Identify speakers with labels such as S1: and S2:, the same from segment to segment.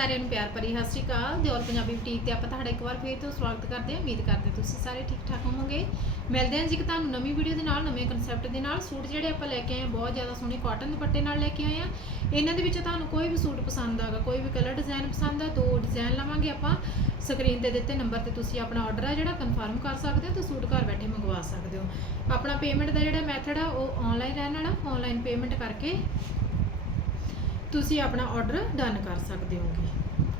S1: ਸਾਰਿਆਂ ਨੂੰ ਪਿਆਰ ਭਰੀ ਸਤਿ ਸ਼੍ਰੀ ਅਕਾਲ ਦਿਓਲ ਪੰਜਾਬੀ ਬੁਟੀਕ ਤੇ ਆਪਾਂ ਤੁਹਾਡਾ ਇੱਕ ਵਾਰ ਫੇਰ ਤੋਂ ਸਵਾਗਤ ਕਰਦੇ ਹਾਂ। ਉਮੀਦ ਕਰਦੇ ਹਾਂ ਤੁਸੀਂ ਸਾਰੇ ਠੀਕ ਠਾਕ ਹੋਵੋਗੇ। ਮਿਲਦੇ ਹਾਂ ਜੀ ਕਿ ਤੁਹਾਨੂੰ ਨਵੀਂ ਵੀਡੀਓ ਦੇ ਨਾਲ, ਨਵੇਂ ਕਨਸੈਪਟ ਦੇ ਨਾਲ। ਸੂਟ ਜਿਹੜੇ ਆਪਾਂ ਲੈ ਕੇ ਆਏ ਹਾਂ, ਬਹੁਤ ਜ਼ਿਆਦਾ ਸੋਹਣੇ ਕਾਟਨ ਦੁਪੱਟੇ ਨਾਲ ਲੈ ਕੇ ਆਏ ਹਾਂ। ਇਹਨਾਂ ਦੇ ਵਿੱਚ ਤੁਹਾਨੂੰ ਕੋਈ ਵੀ ਸੂਟ ਪਸੰਦ ਆਗਾ ਕੋਈ ਵੀ ਕਲਰ ਡਿਜ਼ਾਈਨ ਪਸੰਦ ਆ, ਦੋ ਡਿਜ਼ਾਈਨ ਲਵਾਂਗੇ ਆਪਾਂ। ਸਕਰੀਨ ਤੇ ਦਿੱਤੇ ਨੰਬਰ ਤੇ ਤੁਸੀਂ ਆਪਣਾ ਆਰਡਰ ਆ ਜਿਹੜਾ ਕਨਫਰਮ ਕਰ ਸਕਦੇ ਹੋ ਤੇ ਸੂਟ ਘਰ ਬੈਠੇ ਮੰਗਵਾ ਸਕਦੇ ਹੋ। ਆਪਣਾ ਪੇਮੈਂਟ ਦਾ ਜਿਹੜਾ ਮੈਥਡ ਆ, ਉਹ ਆਨਲਾਈਨ ਰਹਿਣ ਵਾਲਾ। ਆਨਲਾਈਨ ਪੇਮੈਂਟ ਕਰਕੇ ਤੁਸੀਂ ਆਪਣਾ ਆਰਡਰ ਡਨ ਕਰ ਸਕਦੇ ਹੋਗੇ।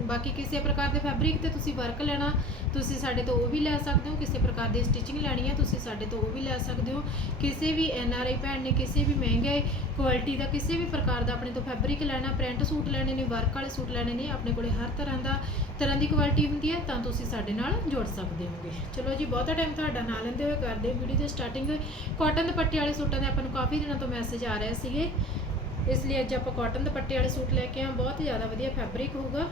S1: ਬਾਕੀ ਕਿਸੇ ਪ੍ਰਕਾਰ ਦੇ ਫੈਬਰਿਕ ਤੇ ਤੁਸੀਂ ਵਰਕ ਲੈਣਾ, ਤੁਸੀਂ ਸਾਡੇ ਤੋਂ ਉਹ ਵੀ ਲੈ ਸਕਦੇ ਹੋ, ਕਿਸੇ ਪ੍ਰਕਾਰ ਦੀ ਸਟਿਚਿੰਗ ਲੈਣੀ ਹੈ ਤੁਸੀਂ ਸਾਡੇ ਤੋਂ ਉਹ ਵੀ ਲੈ ਸਕਦੇ ਹੋ। ਕਿਸੇ ਵੀ ਐਨ ਆਰ ਆਈ ਭੈਣ ਨੇ, ਕਿਸੇ ਵੀ ਮਹਿੰਗੇ ਕੁਆਲਿਟੀ ਦਾ, ਕਿਸੇ ਵੀ ਪ੍ਰਕਾਰ ਦਾ ਆਪਣੇ ਤੋਂ ਫੈਬਰਿਕ ਲੈਣਾ ਪ੍ਰਿੰਟ ਸੂਟ ਲੈਣੇ ਨੇ ਵਰਕ ਵਾਲੇ ਸੂਟ ਲੈਣੇ ਨੇ, ਆਪਣੇ ਕੋਲੇ ਹਰ ਤਰ੍ਹਾਂ ਦਾ, ਤਰ੍ਹਾਂ ਦੀ ਕੁਆਲਿਟੀ ਹੁੰਦੀ ਹੈ, ਤਾਂ ਤੁਸੀਂ ਸਾਡੇ ਨਾਲ ਜੁੜ ਸਕਦੇ ਹੋਗੇ। ਚਲੋ ਜੀ, ਬਹੁਤਾ ਟਾਈਮ ਤੁਹਾਡਾ ਨਾ ਲੈਂਦੇ ਹੋਏ ਕਰਦੇ ਵੀਡੀਓ ਦੀ ਸਟਾਰਟਿੰਗ ਕਾਟਨ ਦੁਪੱਟੇ ਵਾਲੇ ਸੂਟਾਂ ਦੇ ਆਪਾਂ ਨੂੰ ਕਾਫੀ ਦਿਨਾਂ ਤੋਂ ਮੈਸੇਜ ਆ ਰਹੇ ਸੀਗੇ। ਇਸ ਲਈ ਅੱਜ ਆਪਾਂ ਕਾਟਨ ਦੁਪੱਟੇ ਵਾਲੇ ਸੂਟ ਲੈ ਕੇ ਆ ਹਾਂ ਬਹੁਤ ਜ਼ਿਆਦਾ ਵਧੀਆ ਫੈਬਰਿਕ ਹੋਊਗਾ।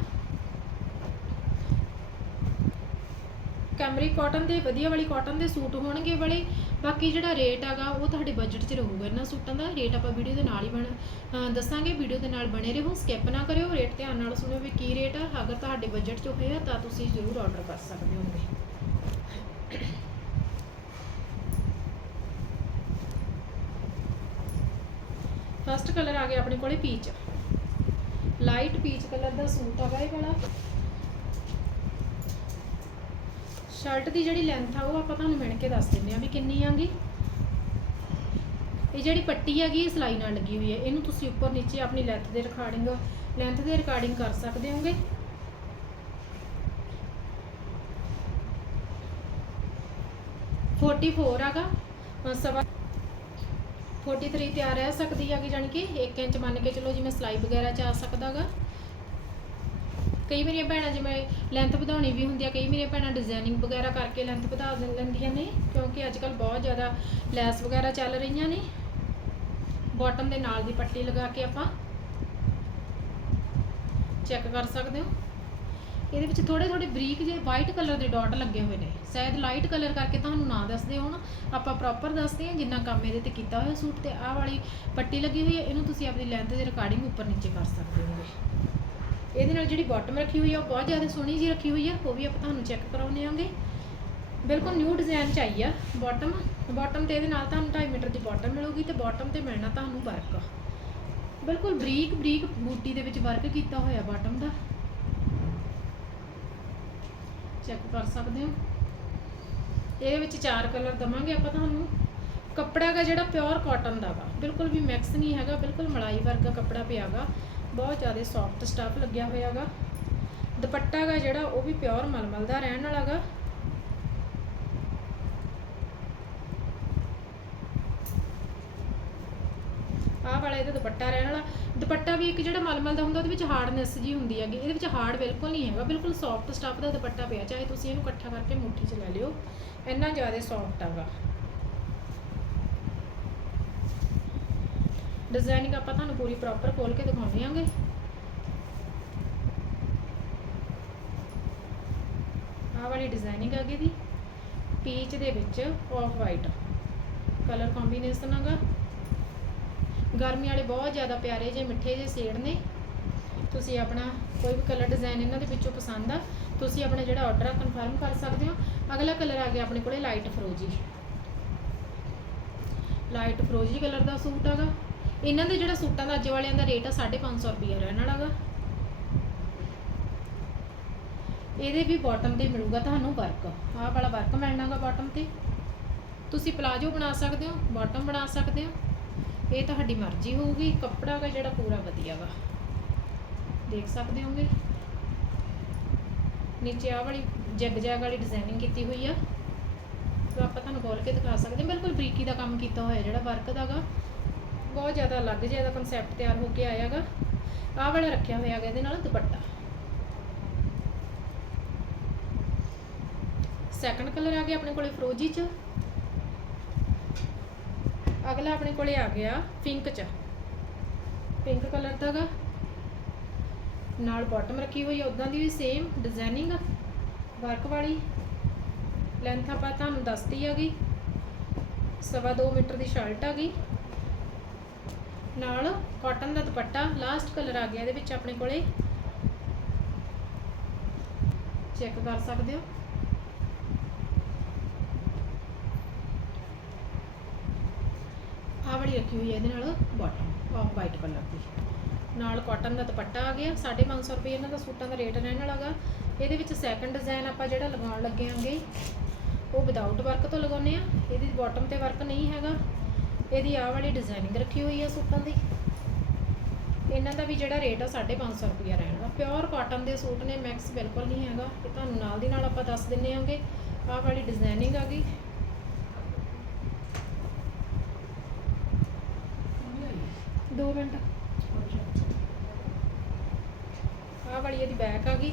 S1: ਕੈਮਰਿਕ ਕਾਟਨ ਦੇ, ਵਧੀਆ ਵਾਲੀ ਕਾਟਨ ਦੇ ਸੂਟ ਹੋਣਗੇ ਵਾਲੇ। ਬਾਕੀ ਜਿਹੜਾ ਰੇਟ ਹੈਗਾ, ਉਹ ਤੁਹਾਡੇ ਬਜਟ 'ਚ ਰਹੂਗਾ ਇਹਨਾਂ ਸੂਟਾਂ ਦਾ। ਰੇਟ ਆਪਾਂ ਵੀਡੀਓ ਦੇ ਨਾਲ ਹੀ ਬਣ ਦੱਸਾਂਗੇ। ਵੀਡੀਓ ਦੇ ਨਾਲ ਬਣੇ ਰਹੋ ਸਕਿਪ ਨਾ ਕਰਿਓ। ਰੇਟ ਧਿਆਨ ਨਾਲ ਸੁਣਿਓ ਵੀ ਕੀ ਰੇਟ ਆ। ਅਗਰ ਤੁਹਾਡੇ ਬਜਟ 'ਚ ਹੋਇਆ ਤਾਂ ਤੁਸੀਂ ਜ਼ਰੂਰ ਆਰਡਰ ਕਰ ਸਕਦੇ ਹੋਗੇ ਫਸਟ ਕਲਰ ਆ ਗਿਆ ਆਪਣੇ ਕੋਲੇ ਪੀਚ ਲਾਈਟ ਪੀਚ ਕਲਰ ਦਾ ਸੂਟ ਹੈਗਾ ਇਹ ਵਾਲਾ। ਸ਼ਰਟ ਦੀ ਜਿਹੜੀ ਲੈਂਥ ਆ ਉਹ ਆਪਾਂ ਤੁਹਾਨੂੰ ਮਿਣ ਕੇ ਦੱਸ ਦਿੰਦੇ ਆ ਵੀ ਕਿੰਨੀ ਆਂਗੀ। ਇਹ ਜਿਹੜੀ ਪੱਟੀ ਹੈਗੀ, ਇਹ ਸਲਾਈ ਨਾਲ ਲੱਗੀ ਹੋਈ ਹੈ। ਇਹਨੂੰ ਤੁਸੀਂ ਉੱਪਰ ਨੀਚੇ ਆਪਣੀ ਲੈਂਥ ਦੇ ਰਿਕਾਰਡਿੰਗ ਲੈਂਥ ਦੇ ਰਿਕਾਰਡਿੰਗ ਕਰ ਸਕਦੇ ਹੋਗੇ। ਫੋਰਟੀ ਫੋਰ ਹੈਗਾ ਅਹ ਸਵਾ 43 ਤਿਆਰ ਰਹਿ ਸਕਦੀ ਹੈਗੀ ਜਾਣੀ ਕਿ 1 ਇੰਚ ਮੰਨ ਕੇ ਚਲੋ ਜਿਵੇਂ ਸਲਾਈ ਵਗੈਰਾ ਚ ਆ ਸਕਦਾਗਾ। ਕਈ ਮੇਰੀਆਂ ਭੈਣਾਂ ਜਿਵੇਂ ਲੈਂਥ ਵਧਾਉਣੀ ਵੀ ਹੁੰਦੀ ਆ, ਕਈ ਮੇਰੀਆਂ ਭੈਣਾਂ ਡਿਜ਼ਾਈਨਿੰਗ ਵਗੈਰਾ ਕਰਕੇ ਲੈਂਥ ਵਧਾ ਦਿੰ- ਲੈਂਦੀਆਂ ਨੇ, ਕਿਉਂਕਿ ਅੱਜ ਕੱਲ ਬਹੁਤ ਜ਼ਿਆਦਾ ਲੈਸ ਵਗੈਰਾ ਚੱਲ ਰਹੀਆਂ ਨੇ। ਬਾਟਮ ਦੇ ਨਾਲ ਦੀ ਪੱਟੀ ਲਗਾ ਕੇ ਆਪਾਂ ਚੈੱਕ ਕਰ ਸਕਦੇ ਹੋ। ਇਹਦੇ ਵਿੱਚ ਥੋੜੇ ਥੋੜੇ ਬਰੀਕ ਜਿਹੇ ਵਾਈਟ ਕਲਰ ਦੇ ਡਾਟ ਲੱਗੇ ਹੋਏ ਨੇ। ਸ਼ਾਇਦ ਲਾਈਟ ਕਲਰ ਕਰਕੇ ਤੁਹਾਨੂੰ ਨਾ ਦੱਸਦੇ ਹੋਣ, ਆਪਾਂ ਪ੍ਰੋਪਰ ਦੱਸਦੇ ਹਾਂ ਜਿੰਨਾ ਕੰਮ ਇਹਦੇ ਤੇ ਕੀਤਾ ਹੋਇਆ ਸੂਟ ਤੇ ਆਹ ਵਾਲੀ ਪੱਟੀ ਲੱਗੀ ਹੋਈ ਹੈ, ਇਹਨੂੰ ਤੁਸੀਂ ਆਪਣੀ ਲੈਂਥ ਦੇ ਰਿਕਾਰਡਿੰਗ ਉੱਪਰ ਨੀਚੇ ਕਰ ਸਕਦੇ ਹੋਗੇ। ਇਹਦੇ ਨਾਲ ਜਿਹੜੀ ਬਾਟਮ ਰੱਖੀ ਹੋਈ ਆ, ਉਹ ਬਹੁਤ ਜ਼ਿਆਦਾ ਸੋਹਣੀ ਜੀ ਰੱਖੀ ਹੋਈ ਆ, ਉਹ ਵੀ ਆਪਾਂ ਤੁਹਾਨੂੰ ਚੈੱਕ ਕਰਾਉਨੇ ਆਂਗੇ। ਬਿਲਕੁਲ ਨਿਊ ਡਿਜ਼ਾਈਨ ਚ ਆਈ ਆ ਬਾਟਮ ਬਾਟਮ ਤੇ ਇਹਦੇ ਨਾਲ ਤੁਹਾਨੂੰ 2.5 ਮੀਟਰ ਦੀ ਬਾਟਮ ਮਿਲੂਗੀ ਤੇ ਬਾਟਮ ਤੇ ਮਿਲਣਾ ਤੁਹਾਨੂੰ ਵਰਕ ਬਿਲਕੁਲ ਬਰੀਕ ਬਰੀਕ ਬੂਟੀ ਦੇ ਵਿੱਚ ਵਰਕ ਕੀਤਾ ਹੋਇਆ ਬਾਟਮ ਦਾ। ਚੈੱਕ ਕਰ ਸਕਦੇ ਹੋ। ਇਹਦੇ ਵਿੱਚ ਚਾਰ ਕਲਰ ਦਵਾਂਗੇ ਆਪਾਂ ਤੁਹਾਨੂੰ। ਕੱਪੜਾ ਦਾ ਜਿਹੜਾ ਪਿਓਰ ਕਾਟਨ ਦਾ ਵਾ, ਬਿਲਕੁਲ ਵੀ ਮਿਕਸ ਨਹੀਂ ਹੈਗਾ, ਬਿਲਕੁਲ ਮਲਾਈ ਵਰਗਾ ਕੱਪੜਾ ਪਿਆਗਾ ਬਹੁਤ ਜ਼ਿਆਦਾ ਸੌਫਟ ਸਟਾਫ ਲੱਗਿਆ ਹੋਇਆਗਾ ਦੁਪੱਟਾ ਦਾ ਜਿਹੜਾ, ਉਹ ਵੀ ਪਿਓਰ ਮਲਮਲ ਦਾ ਰਹਿਣ ਵਾਲਾਗਾ ਆਹ ਵਾਲਾ ਇਹਦਾ ਦੁਪੱਟਾ ਰਹਿਣ ਵਾਲਾ। ਦੁਪੱਟਾ ਵੀ ਇੱਕ ਜਿਹੜਾ ਮਲਮਲ ਦਾ ਹੁੰਦਾ, ਉਹਦੇ ਵਿੱਚ ਹਾਰਡਨੈਸ ਜੀ ਹੁੰਦੀ ਹੈਗੀ। ਇਹਦੇ ਵਿੱਚ ਹਾਰਡ ਬਿਲਕੁਲ ਨਹੀਂ ਹੈਗਾ। ਬਿਲਕੁਲ ਸੌਫਟ ਸਟਫ ਦਾ ਦੁਪੱਟਾ ਪਿਆ। ਚਾਹੇ ਤੁਸੀਂ ਇਹਨੂੰ ਇਕੱਠਾ ਕਰਕੇ ਮੁੱਠੀ 'ਚ ਲੈ ਲਿਓ। ਇੰਨਾ ਜ਼ਿਆਦਾ ਸੌਫਟ ਹੈਗਾ। ਡਿਜ਼ਾਈਨਿੰਗ ਆਪਾਂ ਤੁਹਾਨੂੰ ਪੂਰੀ ਪ੍ਰੋਪਰ ਖੋਲ ਕੇ ਦਿਖਾਉਂਦੇ ਆਂਗੇ। ਆਹ ਵਾਲੀ ਡਿਜ਼ਾਈਨਿੰਗ ਹੈਗੀ ਦੀ ਪੀਚ ਦੇ ਵਿੱਚ ਆਫ ਵਾਈਟ ਕਲਰ ਕੰਬੀਨੇਸ਼ਨ ਹੈਗਾ। ਗਰਮੀ ਵਾਲੇ ਬਹੁਤ ਜ਼ਿਆਦਾ ਪਿਆਰੇ ਜਿਹੇ, ਮਿੱਠੇ ਜਿਹੇ ਸੇੜ ਨੇ। ਤੁਸੀਂ ਆਪਣਾ ਕੋਈ ਵੀ ਕਲਰ ਡਿਜ਼ਾਈਨ ਇਹਨਾਂ ਦੇ ਵਿੱਚੋਂ ਪਸੰਦ ਆ, ਤੁਸੀਂ ਆਪਣਾ ਜਿਹੜਾ ਆਰਡਰ ਆ ਕਨਫਰਮ ਕਰ ਸਕਦੇ ਹੋ। ਅਗਲਾ ਕਲਰ ਆ ਗਿਆ ਆਪਣੇ ਕੋਲੇ ਲਾਈਟ ਫਰੋਜੀ। ਲਾਈਟ ਫਰੋਜੀ ਕਲਰ ਦਾ ਸੂਟ ਹੈਗਾ। ਇਹਨਾਂ ਦੇ ਜਿਹੜਾ ਸੂਟਾਂ ਦਾ ਅੱਜ ਵਾਲਿਆਂ ਦਾ ਰੇਟ ਆ 550 ਰੁਪਏ ਰਹਿਣ ਵਾਲਾ ਗਾ। ਇਹਦੇ ਵੀ ਬਾਟਮ ਤੇ ਮਿਲੂਗਾ ਤੁਹਾਨੂੰ ਵਰਕ ਆਹ ਵਾਲਾ ਵਰਕ ਮਿਲਣਾਗਾ ਬਾਟਮ ਤੇ। ਤੁਸੀਂ ਪਲਾਜੋ ਬਣਾ ਸਕਦੇ ਹੋ ਬਾਟਮ ਬਣਾ ਸਕਦੇ ਹੋ। ਇਹ ਤੁਹਾਡੀ ਮਰਜ਼ੀ ਹੋਊਗੀ, ਕੱਪੜਾ ਦਾ ਜਿਹੜਾ ਪੂਰਾ ਵਧੀਆ ਵਾ। ਦੇਖ ਸਕਦੇ ਹੋਗੇ? ਨੀਚੇ ਆਹ ਵਾਲੀ ਜਗ ਜਗ ਵਾਲੀ ਡਿਜ਼ਾਈਨਿੰਗ ਕੀਤੀ ਹੋਈ ਆ। ਸੋ ਆਪਾਂ ਤੁਹਾਨੂੰ ਖੋਲ ਕੇ ਦਿਖਾ ਸਕਦੇ ਹਾਂ। ਬਿਲਕੁਲ ਬਰੀਕੀ ਦਾ ਕੰਮ ਕੀਤਾ ਹੋਇਆ ਜਿਹੜਾ ਵਰਕ ਦਾਗਾ ਬਹੁਤ ਜ਼ਿਆਦਾ ਅਲੱਗ ਜਿਹਾ ਦਾ ਕਨਸੈਪਟ ਤਿਆਰ ਹੋ ਕੇ ਆਇਆਗਾ ਆਹ ਵਾਲਾ ਰੱਖਿਆ ਹੋਇਆ ਹੈਗਾ ਇਹਦੇ ਨਾਲ ਦੁਪੱਟਾ। ਸੈਕੰਡ ਕਲਰ ਆ ਗਿਆ ਆਪਣੇ ਕੋਲੇ ਫਰੋਜੀ ਚ। ਅਗਲਾ ਆਪਣੇ ਕੋਲੇ ਆ ਗਿਆ ਪਿੰਕ ਚ। ਪਿੰਕ ਕਲਰ ਦਾਗਾ। ਨਾਲ ਬਾਟਮ ਰੱਖੀ ਹੋਈ ਹੈ ਉਦਾਂ ਦੀ ਵੀ ਸੇਮ ਡਿਜ਼ਾਈਨਿੰਗ ਵਰਕ ਵਾਲੀ। ਲੈਂਥ ਆਪਾਂ ਤੁਹਾਨੂੰ ਦੱਸਤੀ ਹੈਗੀ। ਸਵਾ 2 ਮੀਟਰ ਦੀ ਸ਼ਰਟ ਆ ਗਈ। ਨਾਲ ਕਾਟਨ ਦਾ ਦੁਪੱਟਾ ਲਾਸਟ ਕਲਰ ਆ ਗਿਆ ਇਹਦੇ ਵਿੱਚ ਆਪਣੇ ਕੋਲੇ। ਚੈੱਕ ਕਰ ਸਕਦੇ ਹੋ। ਵਾਲੀ ਰੱਖੀ ਹੋਈ ਹੈ, ਇਹਦੇ ਨਾਲ ਬਾਟਮ ਆਫ ਵਾਈਟ ਕਲਰ ਦੀ। ਨਾਲ ਕਾਟਨ ਦਾ ਦੁਪੱਟਾ ਆ ਗਿਆ 550 ਰੁਪਏ ਇਹਨਾਂ ਦਾ ਸੂਟਾਂ ਦਾ ਰੇਟ ਰਹਿਣ ਵਾਲਾਗਾ ਇਹਦੇ ਵਿੱਚ ਸੈਕੰਡ ਡਿਜ਼ਾਈਨ ਆਪਾਂ ਜਿਹੜਾ ਲਗਾਉਣ ਲੱਗੇ ਆਂਗੇ, ਉਹ ਵਿਦਆਊਟ ਵਰਕ ਤੋਂ ਲਗਾਉਨੇ ਆ। ਇਹਦੀ ਬਾਟਮ ਤੇ ਵਰਕ ਨਹੀਂ ਹੈਗਾ। ਇਹਦੀ ਆਹ ਵਾਲੀ ਡਿਜ਼ਾਈਨਿੰਗ ਰੱਖੀ ਹੋਈ ਆ ਸੂਟਾਂ ਦੀ। ਇਹਨਾਂ ਦਾ ਵੀ ਜਿਹੜਾ ਰੇਟ ਆ 550 ਰੁਪਏ ਰਹਿਣਾ ਪਿਓਰ ਕਾਟਨ ਦੇ ਸੂਟ ਨੇ ਮੈਕਸ ਬਿਲਕੁਲ ਨਹੀਂ ਹੈਗਾ। ਇਹ ਤੁਹਾਨੂੰ ਨਾਲ ਦੀ ਨਾਲ ਆਪਾਂ ਦੱਸ ਦਿੰਨੇ ਆਂਗੇ। ਆਹ ਵਾਲੀ ਡਿਜ਼ਾਈਨਿੰਗ ਆ ਗਈ। ਦੋ ਮਿੰਟ। ਆਹ ਵਾਲੀ ਇਹਦੀ ਬੈਕ ਆ ਗਈ।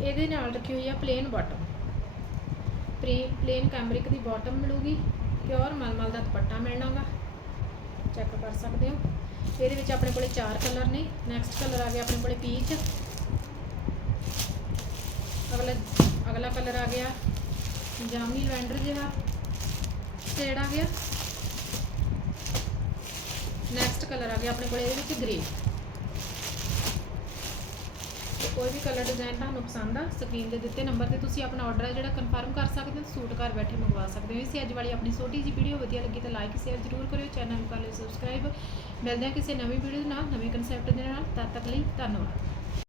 S1: ਇਹਦੇ ਨਾਲ ਰੱਖੀ ਹੋਈ ਆ ਪਲੇਨ ਬਾਟਮ ਪਲੇਨ ਕੈਮਰਿਕ ਦੀ ਬਾਟਮ ਮਿਲੂਗੀ। ਪਿਓਰ ਮਲਮਲ ਦਾ ਦੁਪੱਟਾ ਮਿਲਣਾਗਾ ਚੈੱਕ ਕਰ ਸਕਦੇ ਹੋ। ਇਹਦੇ ਵਿੱਚ ਆਪਣੇ ਕੋਲੇ ਚਾਰ ਕਲਰ ਨੇ। ਨੈਕਸਟ ਕਲਰ ਆ ਗਿਆ ਆਪਣੇ ਕੋਲੇ ਪੀਚ ਅਗਲਾ ਅਗਲਾ ਕਲਰ ਆ ਗਿਆ ਜਾਮਨੀ ਲੈਂਡਰ ਜਿਹਾ। ਜਿਹੜਾ ਆ। ਗਿਆ ਨੈਕਸਟ ਕਲਰ ਆ ਗਿਆ ਆਪਣੇ ਕੋਲ, ਇਹਦੇ ਵਿੱਚ ਗ੍ਰੇ ਕੋਈ ਵੀ ਕਲਰ ਡਿਜ਼ਾਈਨ ਤੁਹਾਨੂੰ ਪਸੰਦ ਆ ਸਕਰੀਨ ਦੇ ਦਿੱਤੇ ਨੰਬਰ ਤੇ ਤੁਸੀਂ ਆਪਣਾ ਆਰਡਰ ਹੈ ਜਿਹੜਾ ਕਨਫਰਮ ਕਰ ਸਕਦੇ ਹੋ ਸੂਟ ਘਰ ਬੈਠੇ ਮੰਗਵਾ ਸਕਦੇ ਹੋ। ਇਸੇ ਅੱਜ ਵਾਲੀ ਆਪਣੀ ਛੋਟੀ ਜੀ ਵੀਡੀਓ ਵਧੀਆ ਲੱਗੀ ਤਾਂ ਲਾਈਕ ਸ਼ੇਅਰ ਜ਼ਰੂਰ ਕਰਿਓ ਚੈਨਲ ਨੂੰ ਕਰ ਲਿਓ ਸਬਸਕ੍ਰਾਈਬ ਮਿਲਦੇ ਹਾਂ ਕਿਸੇ ਨਵੀਂ ਵੀਡੀਓ ਨਾਲ, ਨਵੇਂ ਕਨਸੈਪਟ ਦੇ ਨਾਲ। ਤਦ ਤੱਕ ਲਈ ਧੰਨਵਾਦ।